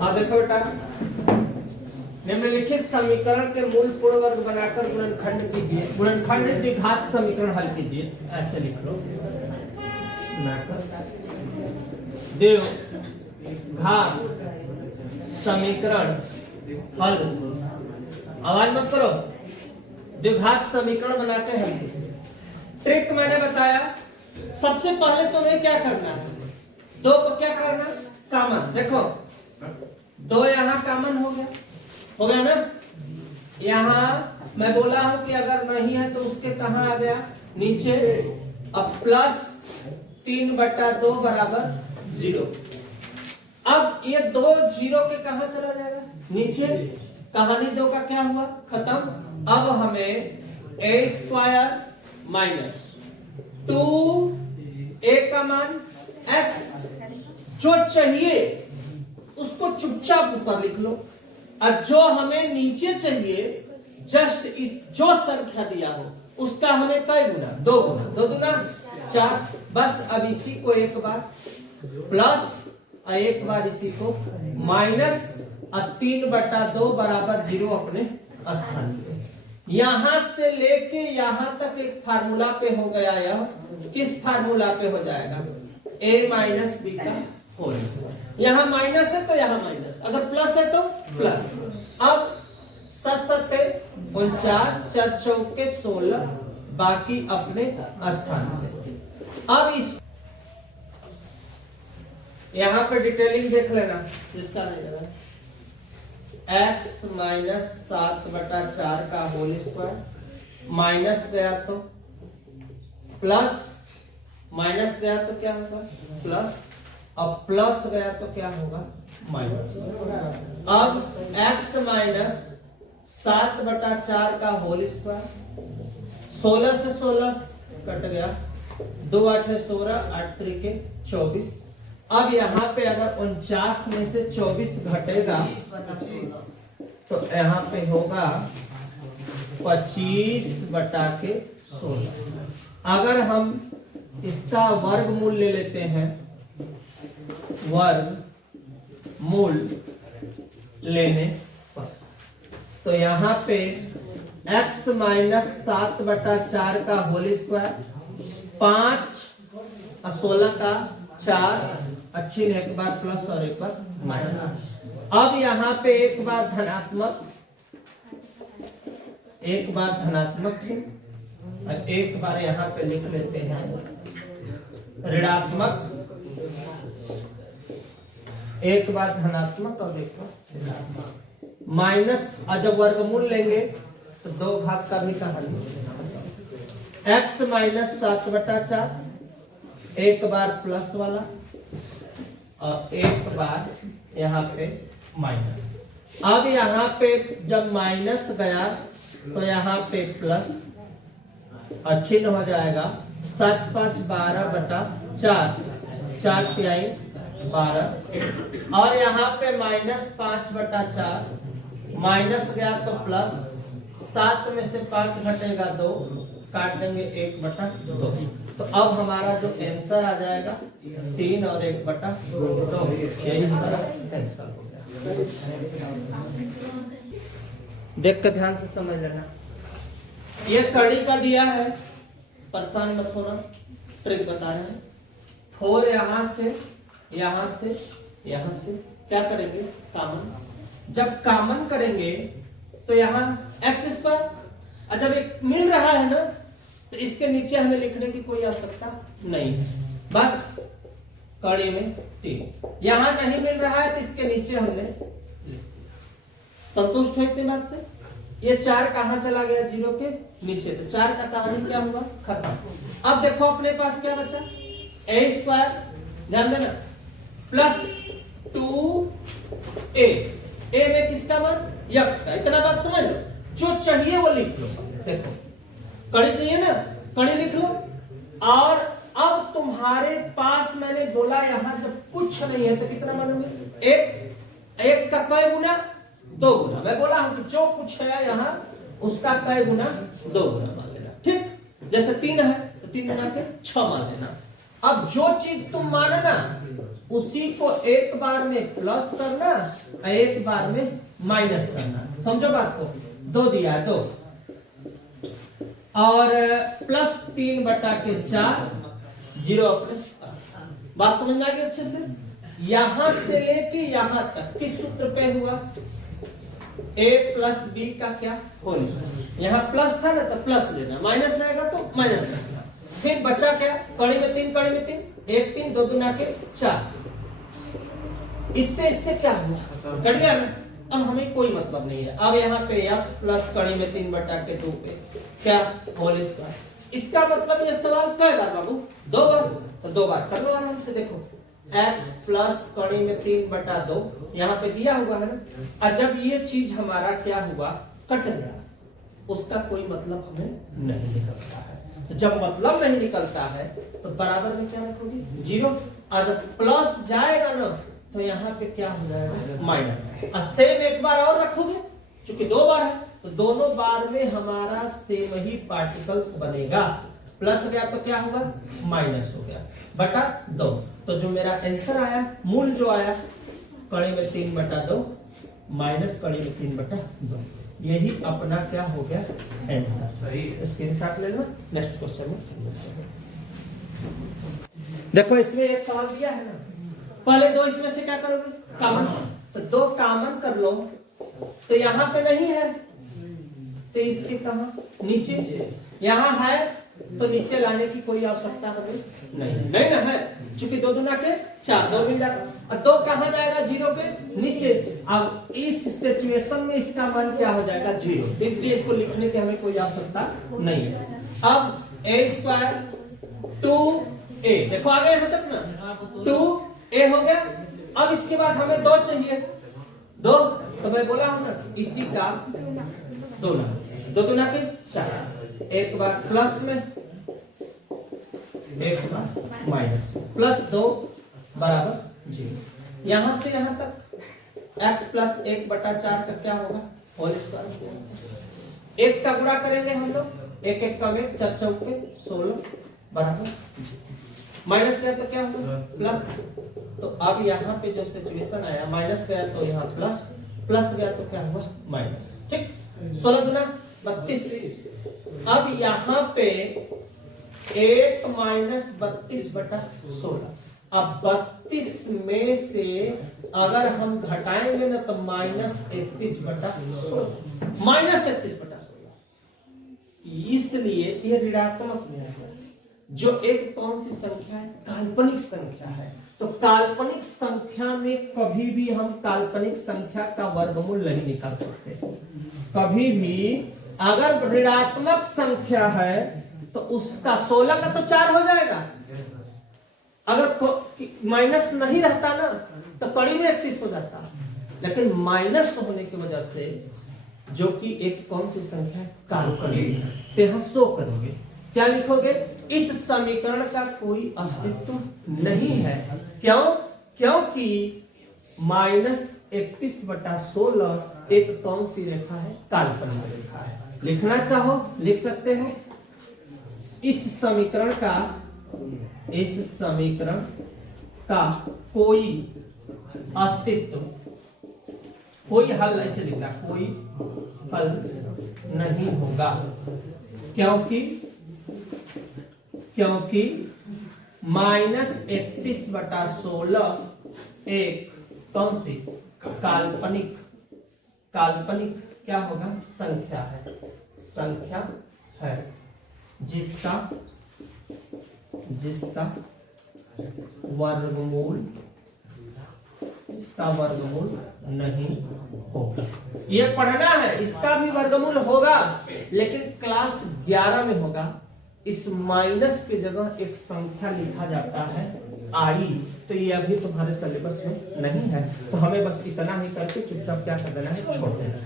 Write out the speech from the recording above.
हाँ देखो बेटा, निम्नलिखित समीकरण के मूल पूर्ण वर्ग बनाकर गुणनखंड कीजिए, गुणनखंड द्विघात समीकरण हल कीजिए। ऐसे लिख लो, द्विघात समीकरण हल। आवाज मत करो। द्विघात समीकरण बनाते हल कीजिए। ट्रिक मैंने बताया, सबसे पहले तुम्हें क्या करना है, दो को क्या करना, कॉमन। देखो दो यहाँ कॉमन हो गया ना। यहाँ मैं बोला हूं कि अगर नहीं है तो उसके कहां आ गया, नीचे। अब प्लस 3/2 बराबर 0। अब ये 2 0 के कहां चला जाएगा, नीचे। कहानी 2 का क्या हुआ, खत्म। अब हमें a² माइनस 2a का मान x जो चाहिए उसको चुपचाप ऊपर लिख लो, और जो हमें नीचे चाहिए जस्ट इस जो संख्या दिया हो उसका हमें कई गुना, 2 गुना, 2 गुना 4। बस अब इसी को एक बार प्लस और एक बार इसी को माइनस, और 3/2 बराबर 0 अपने स्थान पे। यहां से लेके यहां तक एक फार्मूला पे हो गया। यह किस फार्मूला पे हो जाएगा, a माइनस बी का होल। यहां माइनस है तो यहां माइनस, अगर प्लस है तो प्लस। अब 7 49, 4 चौके 16, बाकी अपने स्थान पे। अब इस यहां पे डिटेलिंग देख लेना, जिसका नहीं लगा। x माइनस 7/4 का होल स्क्वायर, माइनस गया तो प्लस, माइनस गया तो क्या होगा प्लस, अब प्लस गया तो क्या होगा माइनस। अब x माइनस 7/4 का होल स्क्वायर, 16 से 16 कट गया, 2 8 16, 8 3 24। अब यहाँ पे अगर 49 में से 24 घटेगा तो यहाँ पे होगा 25/16। अगर हम इसका वर्गमूल ले लेते हैं, वर्गमूल लेने पर, तो यहाँ पे x माइनस 7/4 का होल स्क्वायर, 5 और 16 का 4, अच्छी ने एक बार प्लस और एक बार माइनस। अब यहाँ पे एक बार धनात्मक, एक बार धनात्मक से, और एक बार यहाँ पे लिख लेते हैं ऋणात्मक। एक बार धनात्मक और एक बार ऋणात्मक। माइनस, और जब वर्गमूल लेंगे तो 2 भाग का भी कहानी। x माइनस 7/4, एक बार प्लस वाला और एक बार यहाँ पे माइनस। अब यहाँ पे जब माइनस गया तो यहाँ पे प्लस, और चिन्ह हो जाएगा 7 5 12/4, 4 तिहाई 12, और यहाँ पे माइनस 5/4, माइनस गया तो प्लस, 7 में से 5 घटेगा 2, काट देंगे 1/2। तो अब हमारा जो आंसर आ जाएगा 3 और 1/2, यही सारा आंसर हो गया। देख कर ध्यान से समझ लेना। ये कड़ी का दिया है, परेशान मत होना, ट्रिक बता रहे हैं। 4 यहाँ से यहाँ से यहाँ से क्या करेंगे, कॉमन। जब कॉमन करेंगे तो यहाँ x², और जब एक मिल रहा है ना तो इसके नीचे हमें लिखने की कोई आवश्यकता नहीं है, बस कड़ी में 3। यहां नहीं मिल रहा है तो इसके नीचे हमने, संतुष्ट हो इतनी बात से। ये 4 कहां चला गया, 0 के नीचे, तो 4 का कहानी क्या हुआ, खत्म। अब देखो अपने पास क्या बचा, a², ध्यान देना, प्लस 2a, a में किसका मान, x का। इतना बात समझ लो, जो चाहिए वो लिख लो। देखो कड़ी चाहिए ना, कड़ी लिख लो। और अब तुम्हारे पास मैंने बोला यहां जब कुछ नहीं है तो कितना मानोगे, 1 का कई गुना, 2 गुना। मैं बोला हूं कि जो कुछ है यहां उसका कई गुना, 2 गुना मान लेना, ठीक। जैसे 3 है तो 3 गुना के 6 मान लेना। अब जो चीज तुम मानो ना उसी को एक बार में प्लस करना, एक बार में माइनस करना। समझो बात को, 2 दिया 2 और प्लस 3/4 0 प्लस। बात समझ में आ गई अच्छे से? यहां से लेके यहां तक किस सूत्र पे हुआ? a प्लस बी का क्या होल। यहाँ प्लस था ना तो प्लस लेना, माइनस रहेगा तो माइनस रखना। फिर बचा क्या? कड़ी में 3 कड़ी में 3 1 3 2 दूना के 4। इससे क्या हुआ? कट गया ना। अब हमें कोई मतलब नहीं है। अब यहाँ पे x प्लस कड़ी में 3/2 पे क्या होल स्क्वायर। इसका मतलब ये सवाल कई बार बाबू? 2 बार। तो 2 बार कर लो आराम से। देखो x प्लस कड़ी में 3/2 यहाँ पे दिया हुआ है ना। और जब ये चीज हमारा क्या हुआ? कट गया, उसका कोई मतलब हमें नहीं निकलता है। तो जब मतलब नहीं निकलता है तो बराबर में क्या रखोगे? 0। और जब प्लस जाएगा ना तो यहाँ पे क्या हो जाएगा? माइनस। और सेम एक बार और रखोगे, क्योंकि 2 बार है तो दोनों बार में हमारा सेम ही पार्टिकल्स बनेगा। प्लस गया तो क्या हुआ? माइनस हो गया बटा 2। तो जो मेरा आंसर आया, मूल जो आया, कड़ी में 3/2 माइनस कड़ी में 3/2, यही अपना क्या हो गया? आंसर। स्क्रीनशॉट ले लो, नेक्स्ट क्वेश्चन में। देखो इसमें एक सवाल दिया है ना, पहले 2 इसमें से क्या करोगे? कॉमन। तो 2 कॉमन कर लो, तो यहाँ पे नहीं है तो इसके कहां? नीचे। यहाँ है तो नीचे लाने की कोई आवश्यकता हमें नहीं ना है, क्योंकि 2 दूना के 4 2 मिल जाएगा। 2 कहां जाएगा? 0 के नीचे। अब इस सिचुएशन में इसका मान क्या हो जाएगा? 0। इसलिए इसको लिखने की हमें कोई आवश्यकता नहीं है। अब a² 2a, देखो आ गया तक ना, 2a हो गया। अब इसके बाद हमें 2 चाहिए, 2। तो मैं बोला हूं ना, इसी का 2 दूना के 4। एक बार प्लस में, एक बार माइनस। प्लस 2 बराबर 0। यहां से यहां तक x प्लस 1/4 का क्या होगा? Whole square. एक का गुणा करेंगे हम लोग, 1 1 का 1 4 4 पे 16 बराबर 0। माइनस गया तो क्या होगा? प्लस। तो अब यहाँ पे जो सिचुएशन आया, माइनस गया तो यहाँ प्लस, प्लस गया तो क्या हुआ? माइनस। ठीक, 16 दूना 32। अब यहाँ पे 8 माइनस 32/16। अब 32 में से अगर हम घटाएंगे ना तो माइनस 31/16, माइनस 31/16। इसलिए ये ऋणात्मक में है। जो एक कौन सी संख्या है? काल्पनिक संख्या है। तो काल्पनिक संख्या में कभी भी हम काल्पनिक संख्या का वर्गमूल नहीं निकाल सकते। कभी भी अगर ऋणात्मक संख्या है तो उसका 16 का तो 4 हो जाएगा। अगर माइनस नहीं रहता ना तो कड़ी में 31 हो जाता। लेकिन माइनस होने की वजह से, जो कि एक कौन सी संख्या है? काल्पनिक, तो यहां शो करोगे, क्या लिखोगे? इस समीकरण का कोई अस्तित्व नहीं है। क्यों? क्योंकि माइनस 31/16 एक कौन सी रेखा है? काल्पनिक रेखा है। लिखना चाहो लिख सकते हो। इस समीकरण का कोई अस्तित्व, कोई हल, ऐसे लिखना, कोई हल नहीं होगा। क्योंकि माइनस 31/16 एक कौन सी काल्पनिक क्या होगा? संख्या है जिसका वर्गमूल नहीं होगा। ये पढ़ना है, इसका भी वर्गमूल होगा लेकिन क्लास 11 में होगा। इस माइनस की जगह एक संख्या लिखा जाता है आई, तो ये अभी तुम्हारे सिलेबस में नहीं है। तो हमें बस इतना ही करके चुपचाप क्या कर देना है? छोड़ देना है।